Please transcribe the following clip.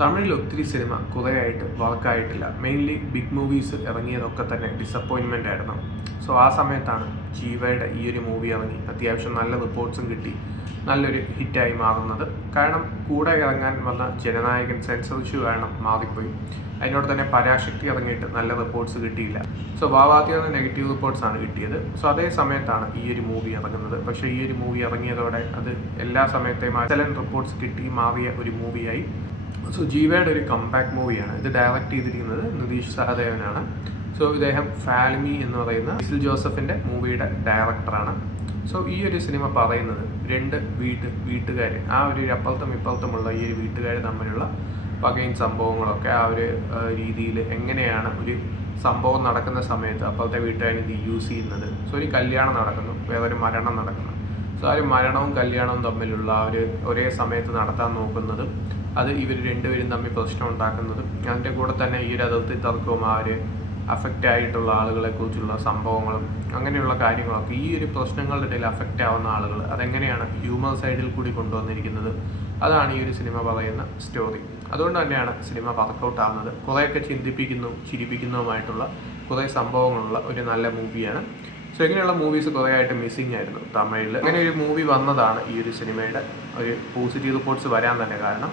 തമിഴിൽ ഒത്തിരി cinema കുറേയായിട്ട് വർക്കായിട്ടില്ല. Mainly big movies ഇറങ്ങിയതൊക്കെ തന്നെ ഡിസപ്പോയിൻമെൻ്റ് ആയിരുന്നു. സോ ആ സമയത്താണ് ജീവയുടെ ഈ ഒരു മൂവി ഇറങ്ങി അത്യാവശ്യം നല്ല റിപ്പോർട്ട്സും കിട്ടി നല്ലൊരു ഹിറ്റായി മാറുന്നത്. കാരണം കൂടെ ഇറങ്ങാൻ വന്ന ജനനായകൻ സെൻസർ ഇഷ്യൂ കാരണം മാറിപ്പോയി. അതിനോട് തന്നെ പരാശക്തി ഇറങ്ങിയിട്ട് നല്ല റിപ്പോർട്ട്സ് കിട്ടിയില്ല. സോ വാവാത്തിയുടെ നെഗറ്റീവ് റിപ്പോർട്ട്സാണ് കിട്ടിയത്. സോ അതേ സമയത്താണ് ഈ ഒരു മൂവി ഇറങ്ങുന്നത്. പക്ഷേ ഈ ഒരു മൂവി ഇറങ്ങിയതോടെ അത് എല്ലാ സമയത്തെയും എക്സലൻറ്റ് റിപ്പോർട്ട്സ് കിട്ടി മാറിയ ഒരു മൂവിയായി. സോ ജീവയുടെ ഒരു കംബാക്ക് മൂവിയാണ്. ഇത് ഡയറക്റ്റ് ചെയ്തിരിക്കുന്നത് നിതീഷ് സഹദേവനാണ്. സോ ഇദ്ദേഹം ഫാൽമി എന്ന് പറയുന്ന ഇസിൽ ജോസഫിൻ്റെ മൂവിയുടെ ഡയറക്ടറാണ്. സോ ഈ ഒരു സിനിമ പറയുന്നത് രണ്ട് വീട്ടുകാർ, ആ ഒരു അപ്പുറത്തും ഇപ്പുറത്തുമുള്ള ഈ ഒരു വീട്ടുകാർ തമ്മിലുള്ള പകയും സംഭവങ്ങളൊക്കെ ആ ഒരു രീതിയിൽ എങ്ങനെയാണ് ഒരു സംഭവം നടക്കുന്ന സമയത്ത് അപ്പോഴത്തെ വീട്ടുകാർ ഇത് യൂസ് ചെയ്യുന്നത്. സോ ഒരു കല്യാണം നടക്കുന്നു, വേറൊരു മരണം നടക്കുന്നു. സോ ആ ഒരു മരണവും കല്യാണവും തമ്മിലുള്ള ആ ഒരു ഒരേ സമയത്ത് നടത്താൻ നോക്കുന്നതും അത് ഇവർ രണ്ടുപേരും തമ്മിൽ പ്രശ്നം ഉണ്ടാക്കുന്നതും അതിൻ്റെ കൂടെ തന്നെ ഈ ഒരു അതിർത്തി തർക്കവും ആ ഒരു അഫക്റ്റ് ആയിട്ടുള്ള ആളുകളെക്കുറിച്ചുള്ള സംഭവങ്ങളും അങ്ങനെയുള്ള കാര്യങ്ങളൊക്കെ ഈ ഒരു പ്രശ്നങ്ങളുടെ ഇടയിൽ അഫക്റ്റ് ആവുന്ന ആളുകൾ അതെങ്ങനെയാണ് ഹ്യൂമർ സൈഡിൽ കൂടി കൊണ്ടുവന്നിരിക്കുന്നത്, അതാണ് ഈ ഒരു സിനിമ പറയുന്ന സ്റ്റോറി. അതുകൊണ്ട് തന്നെയാണ് സിനിമ വർക്കൗട്ട് ആവുന്നത്. കുറേയൊക്കെ ചിരിപ്പിക്കുന്നതുമായിട്ടുള്ള കുറേ സംഭവങ്ങളുള്ള ഒരു നല്ല മൂവിയാണ്. സോ ഇങ്ങനെയുള്ള മൂവീസ് കുറേ ആയിട്ട് മിസ്സിങ് ആയിരുന്നു തമിഴിൽ. അങ്ങനെ ഒരു മൂവി വന്നതാണ് ഈ ഒരു സിനിമയുടെ ഒരു പോസിറ്റീവ് റിപ്പോർട്ട്സ് വരാൻ തന്നെ കാരണം.